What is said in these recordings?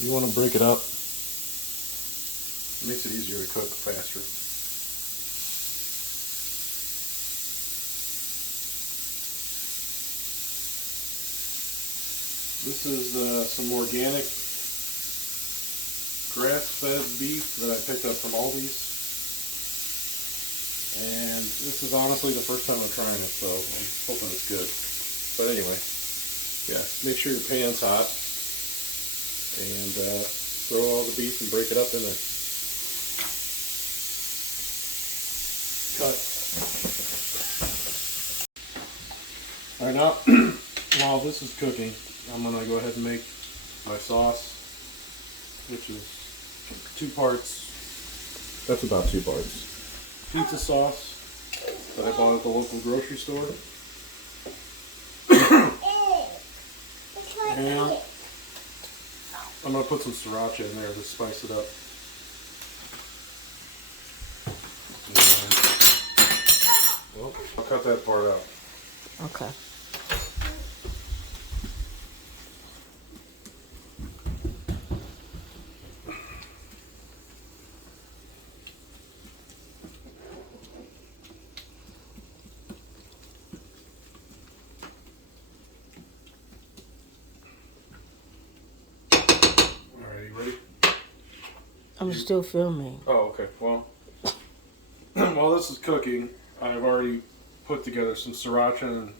You want to break it up. It makes it easier to cook faster. This is some organic grass-fed beef that I picked up from Aldi's. And this is honestly the first time I'm trying it, so I'm hoping it's good. But anyway, yeah, make sure your pan's hot. And throw all the beef and break it up in there. Cut. Alright, now, while this is cooking, I'm going to go ahead and make my sauce, which is 2 parts. That's about 2 parts. Pizza sauce that I bought at the local grocery store. And I'm going to put some sriracha in there to spice it up. And, well, I'll cut that part out. Okay. I'm still filming. Oh, okay. Well, while this is cooking, I've already put together some sriracha and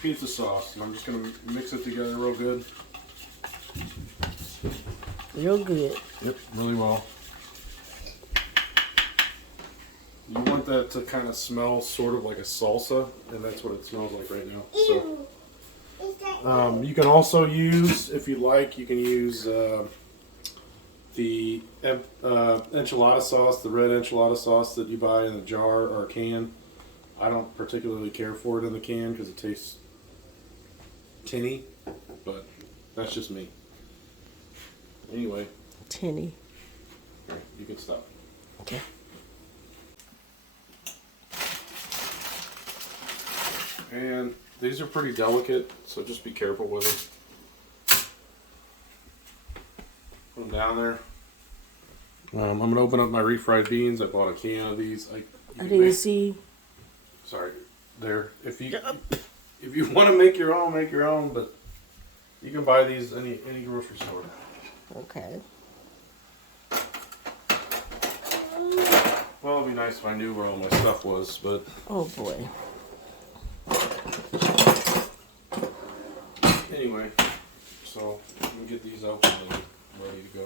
pizza sauce, and I'm just going to mix it together real good. Real good. Yep, really well. You want that to kind of smell sort of like a salsa, and that's what it smells like right now. So, you can also use, if you like, you can use the enchilada sauce, the red enchilada sauce that you buy in a jar or a can. I don't particularly care for it in the can because it tastes tinny, but that's just me. Anyway. Tinny. Here, you can stop. Okay. And these are pretty delicate, so just be careful with them. Put them down there. I'm going to open up my refried beans. I bought a can of these. I didn't see. Sorry, there. If you want to make your own, but you can buy these any grocery store. Okay. Well, it'd be nice if I knew where all my stuff was, but oh boy. Anyway, so let me get these out and ready to go.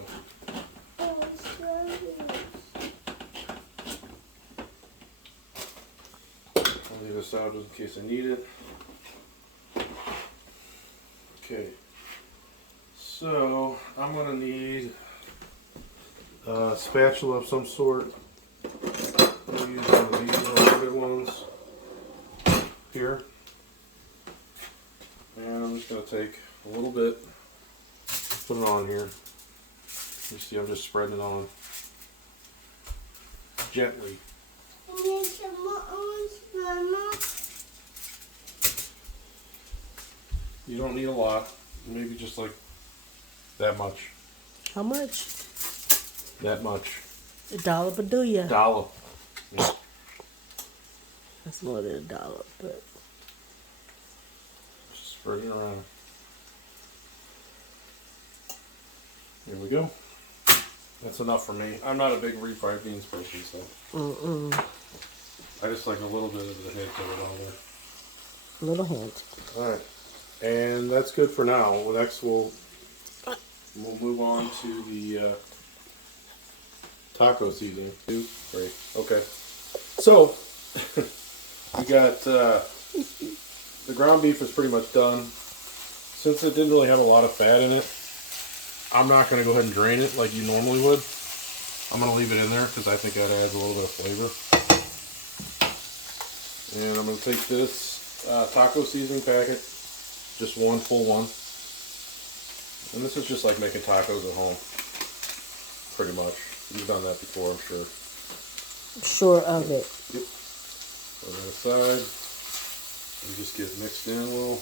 I'll leave this out just in case I need it. Okay, so I'm going to need a spatula of some sort. I'm going to use one of these rounded ones here. And I'm just going to take a little bit, put it on here. You see, I'm just spreading it on gently. And there's some more orange, Mama. You don't need a lot, maybe just like that much. How much? That much. A dollop or do ya? Dollop. Yeah. That's more than a dollop, but. Just spread it around. Here we go. That's enough for me. I'm not a big refried beans person, so. I just like a little bit of the hint of it all there. Little hint. Alright. And that's good for now. Well, next we'll move on to the taco seasoning. 2, 3. Okay. So, we got the ground beef is pretty much done. Since it didn't really have a lot of fat in it, I'm not going to go ahead and drain it like you normally would. I'm going to leave it in there because I think that adds a little bit of flavor. And I'm going to take this taco seasoning packet, just one full one. And this is just like making tacos at home, pretty much. You've done that before, I'm sure. Sure of it. Yep. Put that aside. And just get mixed in a little.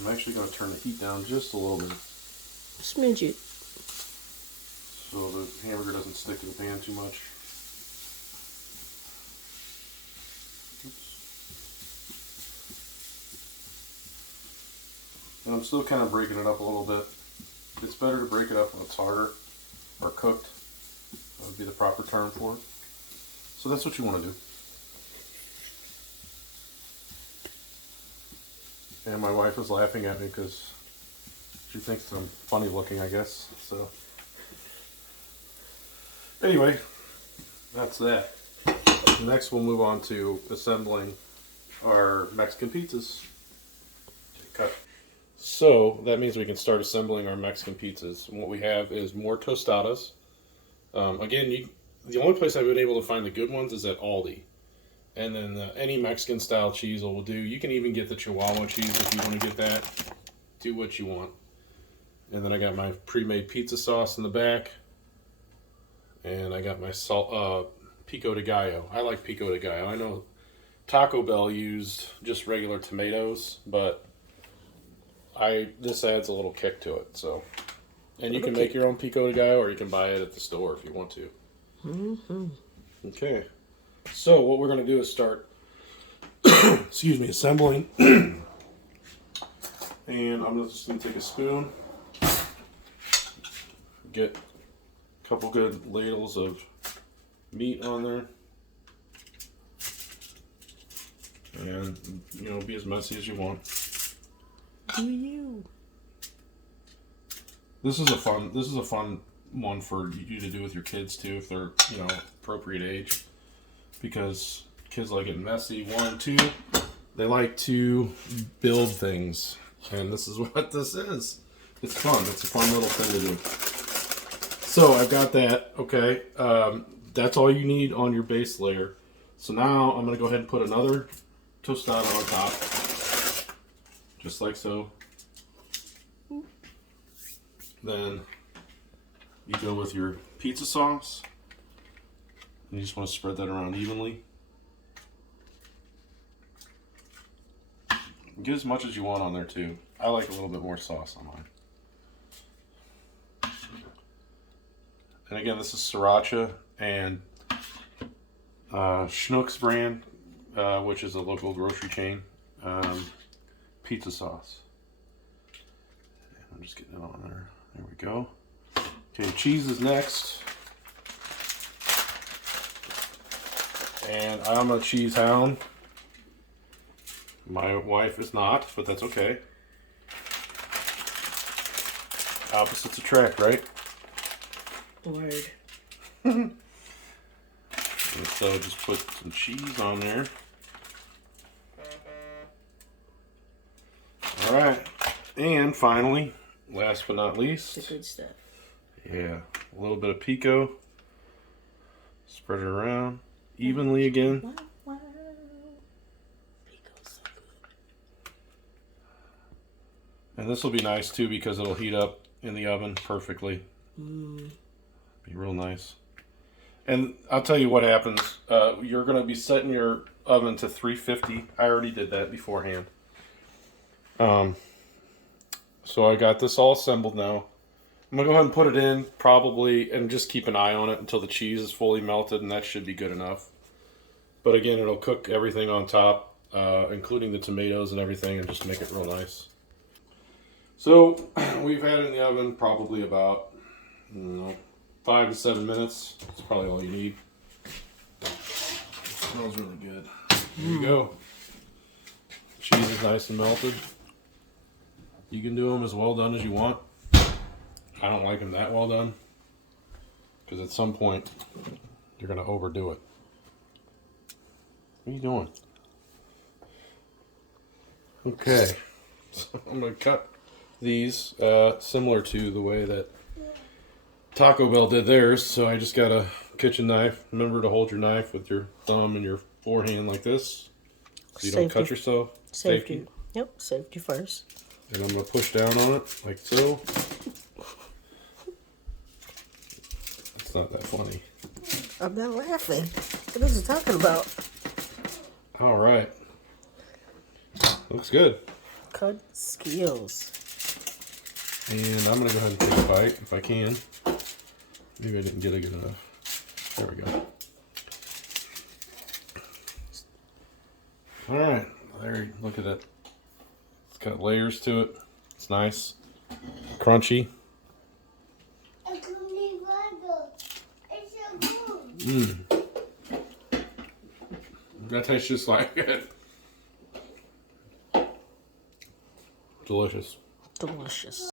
I'm actually going to turn the heat down just a little bit Smidge it. so the hamburger doesn't stick to the pan too much. And I'm still kind of breaking it up a little bit. It's better to break it up when it's harder or cooked. That would be the proper term for it. So that's what you want to do. And my wife was laughing at me because she thinks I'm funny looking, I guess. So anyway, that's that. Next we'll move on to assembling our Mexican pizzas. Cut. So that means we can start assembling our Mexican pizzas. And what we have is more tostadas. Again, the only place I've been able to find the good ones is at Aldi. And then any Mexican style cheese will do. You can even get the Chihuahua cheese if you want to get that. Do what you want. And then I got my pre-made pizza sauce in the back. And I got my pico de gallo. I like pico de gallo. I know Taco Bell used just regular tomatoes, but this adds a little kick to it. So, and you can make your own pico de gallo, or you can buy it at the store if you want to. Mm-hmm. Okay. So what we're going to do is start, excuse me, assembling. And I'm just going to take a spoon, get a couple good ladles of meat on there, and be as messy as you want. Do you? This is a fun one for you to do with your kids too, if they're appropriate age, because kids like it messy. 1, 2, they like to build things, and this is what this is. It's fun. It's a fun little thing to do. So I've got that. Okay, that's all you need on your base layer. So now I'm going to go ahead and put another tostada on top, just like so. Then you go with your pizza sauce. You just want to spread that around evenly. Get as much as you want on there too. I like a little bit more sauce on mine. And again, this is Sriracha and Schnucks brand, which is a local grocery chain, pizza sauce. And I'm just getting it on there. There we go. Okay, cheese is next. And I'm a cheese hound. My wife is not, but that's okay. Opposites attract, right? Word. And so just put some cheese on there. Alright. And finally, last but not least, The good stuff. yeah, a little bit of pico. Spread it around evenly again. Wow, wow. Pico's so good. And this will be nice too because it'll heat up in the oven perfectly. Be real nice. And I'll tell you what happens. You're going to be setting your oven to 350. I already did that beforehand. So I got this all assembled now. I'm going to go ahead and put it in probably and just keep an eye on it until the cheese is fully melted, and that should be good enough. But again, it'll cook everything on top, including the tomatoes and everything, and just make it real nice. So we've had it in the oven probably about 5 to 7 minutes. That's probably all you need. It smells really good. There you go. Cheese is nice and melted. You can do them as well done as you want. I don't like them that well done, because at some point you're going to overdo it. What are you doing? Okay, so I'm going to cut these similar to the way that Taco Bell did theirs. So I just got a kitchen knife. Remember to hold your knife with your thumb and your forehand like this, so you don't cut yourself. Safety. Yep, safety first. And I'm going to push down on it like so. It's not that funny. I'm not laughing. What is he talking about? All right. Looks good. cut skills. And I'm gonna go ahead and take a bite if I can. Maybe I didn't get a good enough. There we go. All right, there. Look at it. It's got layers to it. It's nice, crunchy. It's only water. It's a good. That tastes just like it. Delicious. Delicious.